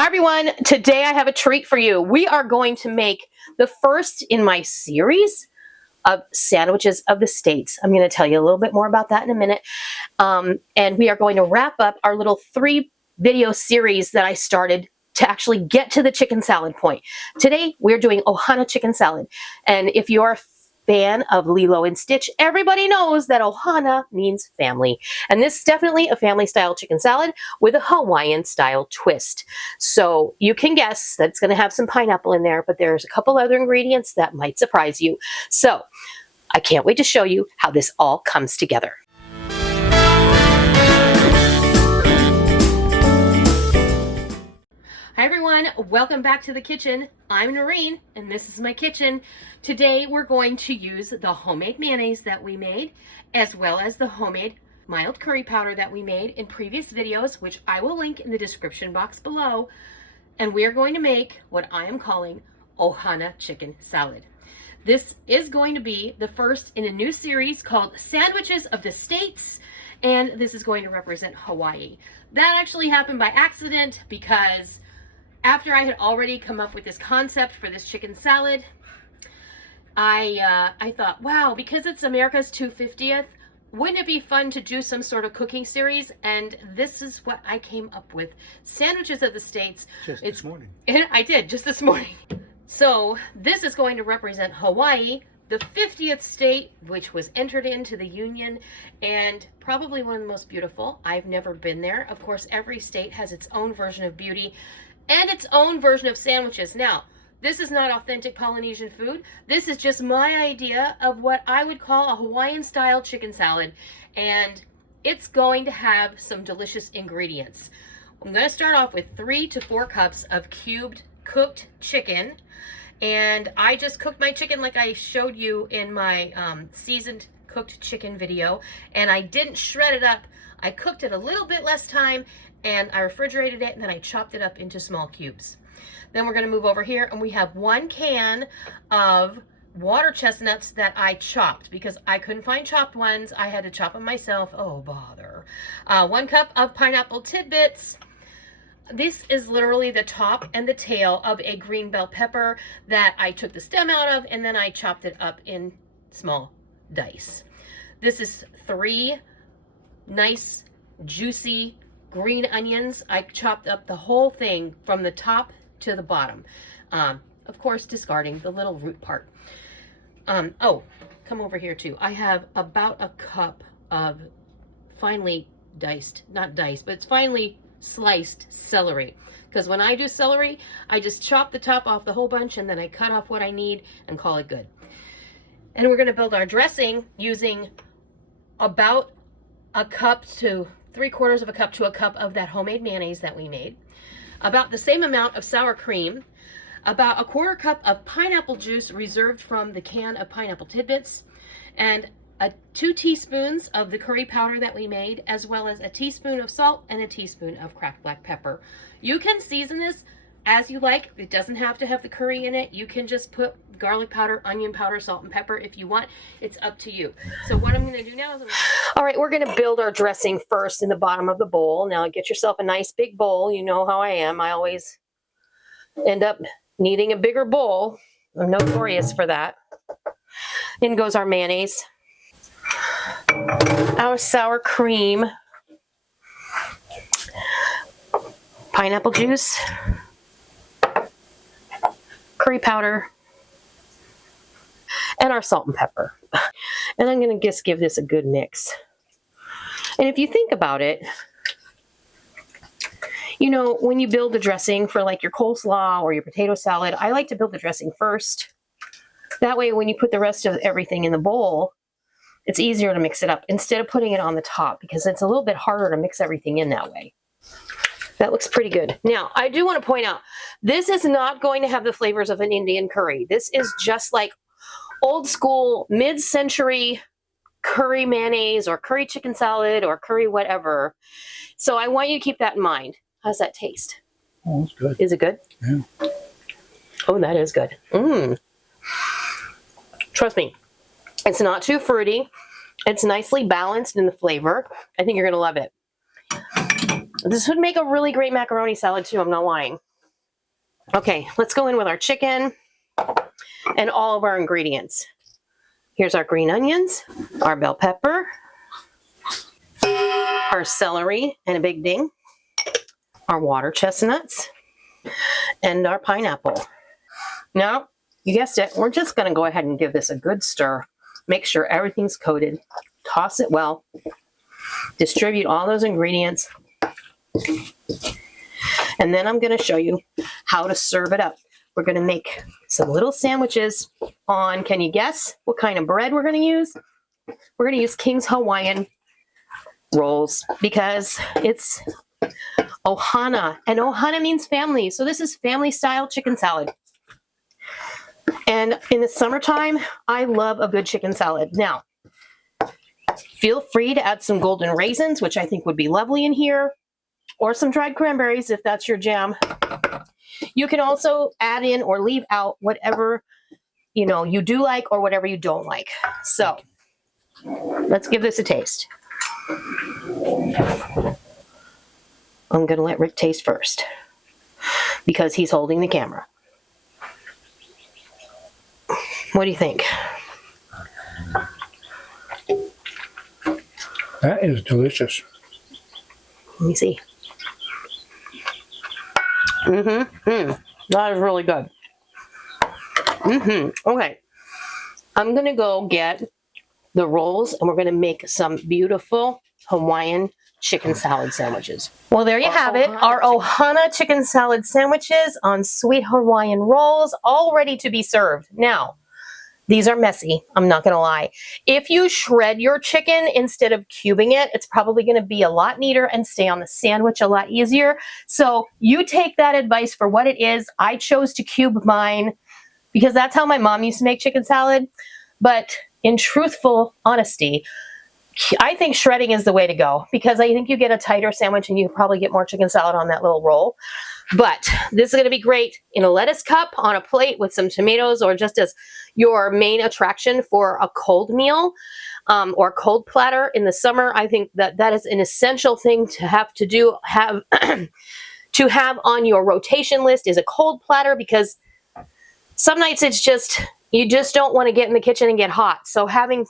Hi everyone, today I have a treat for you. We are going to make the first in my series of sandwiches of the states. I'm going to tell you a little bit more about that in a minute. And we are going to wrap up our little 3 video series that I started to actually get to the chicken salad point. Today we're doing Ohana Chicken Salad. And if you're a fan of Lilo and Stitch, everybody knows that Ohana means family. And this is definitely a family style chicken salad with a Hawaiian style twist. So you can guess that it's going to have some pineapple in there, but there's a couple other ingredients that might surprise you. So I can't wait to show you how this all comes together. Hi everyone, welcome back to the kitchen. I'm Noreen and this is my kitchen. Today we're going to use the homemade mayonnaise that we made, as well as the homemade mild curry powder that we made in previous videos, which I will link in the description box below. And we are going to make what I am calling Ohana Chicken Salad. This is going to be the first in a new series called Sandwiches of the States, and this is going to represent Hawaii. That actually happened by accident because after I had already come up with this concept for this chicken salad, I thought, wow, because it's America's 250th, wouldn't it be fun to do some sort of cooking series? And this is what I came up with. Sandwiches of the States. This morning. I did, just this morning. So this is going to represent Hawaii, the 50th state, which was entered into the Union, and probably one of the most beautiful. I've never been there. Of course, every state has its own version of beauty and its own version of sandwiches. Now, this is not authentic Polynesian food. This is just my idea of what I would call a Hawaiian style chicken salad, and it's going to have some delicious ingredients. I'm going to start off with 3 to 4 cups of cubed cooked chicken, and I just cooked my chicken like I showed you in my seasoned cooked chicken video, and I didn't shred it up. I cooked it a little bit less time, and I refrigerated it, and then I chopped it up into small cubes. Then we're going to move over here, and we have 1 can of water chestnuts that I chopped because I couldn't find chopped ones. I had to chop them myself. Oh, bother. 1 cup of pineapple tidbits. This is literally the top and the tail of a green bell pepper that I took the stem out of, and then I chopped it up in small dice. This is 3 nice, juicy green onions. I chopped up the whole thing from the top to the bottom. Of course, discarding the little root part. Oh, come over here too. I have about a cup of finely diced, not diced, but it's finely sliced celery. Because when I do celery, I just chop the top off the whole bunch and then I cut off what I need and call it good. And we're going to build our dressing using about a cup to 3/4 of a cup to a cup of that homemade mayonnaise that we made, about the same amount of sour cream, about 1/4 cup of pineapple juice reserved from the can of pineapple tidbits, and 2 teaspoons of the curry powder that we made, as well as a teaspoon of salt and a teaspoon of cracked black pepper. You can season this as you like. It doesn't have to have the curry in it. You can just put garlic powder, onion powder, salt, and pepper if you want. It's up to you. So what I'm going to do now is all right, we're going to build our dressing first in the bottom of the bowl. Now get yourself a nice big bowl. You know how I am. I always end up needing a bigger bowl. I'm notorious for that. In goes our mayonnaise, our sour cream, pineapple juice, curry powder, and our salt and pepper. And I'm going to just give this a good mix. And if you think about it, you know, when you build the dressing for like your coleslaw or your potato salad, I like to build the dressing first. That way, when you put the rest of everything in the bowl, it's easier to mix it up instead of putting it on the top, because it's a little bit harder to mix everything in that way. That looks pretty good. Now, I do want to point out, this is not going to have the flavors of an Indian curry. This is just like old school, mid-century curry mayonnaise or curry chicken salad or curry whatever. So I want you to keep that in mind. How's that taste? Oh, that's good. Is it good? Yeah. Oh, that is good. Trust me, it's not too fruity. It's nicely balanced in the flavor. I think you're going to love it. This would make a really great macaroni salad too, I'm not lying. Okay, let's go in with our chicken and all of our ingredients. Here's our green onions, our bell pepper, our celery and a big ding, our water chestnuts, and our pineapple. Now, you guessed it, we're just going to go ahead and give this a good stir. Make sure everything's coated. Toss it well. Distribute all those ingredients. And then I'm going to show you how to serve it up. We're going to make some little sandwiches on, can you guess what kind of bread we're going to use? We're going to use King's Hawaiian rolls because it's Ohana, and Ohana means family. So this is family style chicken salad. And in the summertime, I love a good chicken salad. Now, feel free to add some golden raisins, which I think would be lovely in here, or some dried cranberries if that's your jam. You can also add in or leave out whatever you do like or whatever you don't like. So let's give this a taste. I'm going to let Rick taste first because he's holding the camera. What do you think? That is delicious. Let me see. That is really good. Okay. I'm going to go get the rolls and we're going to make some beautiful Hawaiian chicken salad sandwiches. Well, there you have it. Our Ohana chicken salad sandwiches on sweet Hawaiian rolls, all ready to be served. Now, these are messy, I'm not going to lie. If you shred your chicken instead of cubing it, it's probably going to be a lot neater and stay on the sandwich a lot easier. So you take that advice for what it is. I chose to cube mine because that's how my mom used to make chicken salad. But in truthful honesty, I think shredding is the way to go because I think you get a tighter sandwich and you probably get more chicken salad on that little roll. But this is going to be great in a lettuce cup, on a plate with some tomatoes, or just as your main attraction for a cold meal or cold platter in the summer. I think that is an essential thing to have to have on your rotation list is a cold platter, because some nights it's just, you just don't want to get in the kitchen and get hot. So having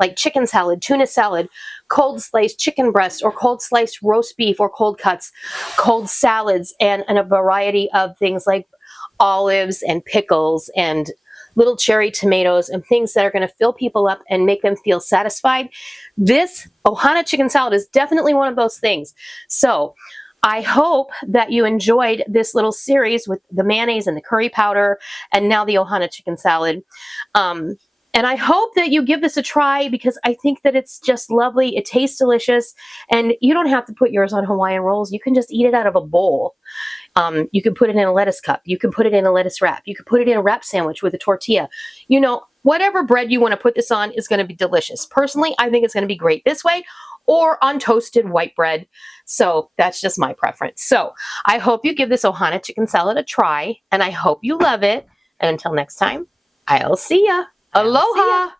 like chicken salad, tuna salad, cold sliced chicken breast, or cold sliced roast beef, or cold cuts, cold salads, and a variety of things like olives and pickles and little cherry tomatoes and things that are going to fill people up and make them feel satisfied. This Ohana chicken salad is definitely one of those things. So I hope that you enjoyed this little series with the mayonnaise and the curry powder and now the Ohana chicken salad. And I hope that you give this a try because I think that it's just lovely. It tastes delicious, and you don't have to put yours on Hawaiian rolls. You can just eat it out of a bowl. You can put it in a lettuce cup. You can put it in a lettuce wrap. You can put it in a wrap sandwich with a tortilla. Whatever bread you want to put this on is going to be delicious. Personally, I think it's going to be great this way or on toasted white bread. So that's just my preference. So I hope you give this Ohana chicken salad a try, and I hope you love it. And until next time, I'll see ya. Aloha!